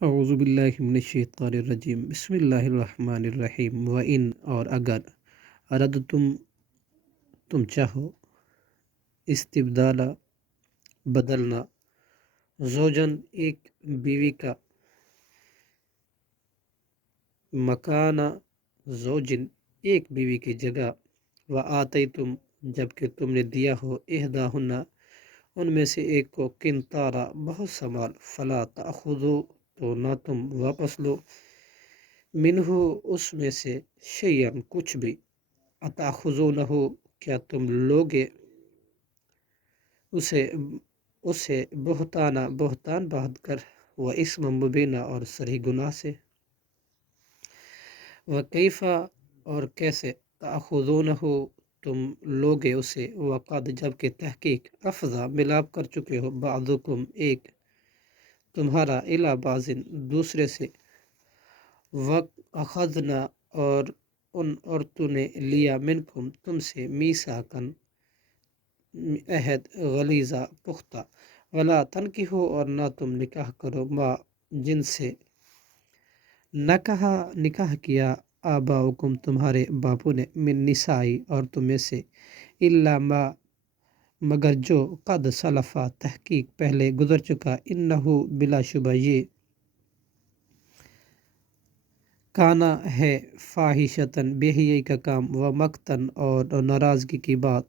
اعوذ باللہ من الشیطان الرجیم بسم اللہ الرحمن الرحیم وَإِنْ اور اگر تم چاہو استبدال بدلنا زوجن ایک بیوی کا مکانہ زوجن ایک بیوی کی جگہ وآتیتم جبکہ تم نے دیا ہو احداہن ان میں سے ایک کو قنطارا بہت سا مال فلا تأخذوا تو نہ تم واپس لو منہ اس میں سے شیئن کچھ بھی اتأخذونہ کیا تم لوگے اسے بہتان باندھ کر و اسم مبینہ اور صریح گناہ سے وکیفا اور کیسے تأخذونہ تم لوگے اسے وقد جبکہ تحقیق افضا ملاپ کر چکے ہو بعضکم ایک تمہارا الی بعضن دوسرے سے وَأَخَذْنَا اور ان عورتوں نے لیا منکم تم سے میثاقاً عہد غلیظہ پختہ ولا تنکحوا اور نہ تم نکاح کرو ما جن سے نکاح کیا آباؤکم تمہارے باپوں نے من نسائی عورتوں میں سے الا ما مگر جو قد سلفا تحقیق پہلے گزر چکا انہو بلا شبہ یہ کانا ہے فاحشتاً بے حیائی کا کام و مقتاً اور ناراضگی کی بات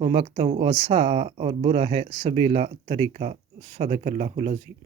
و مقتا و ساء اور برا ہے سبیلا طریقہ صدق اللہ العظیم۔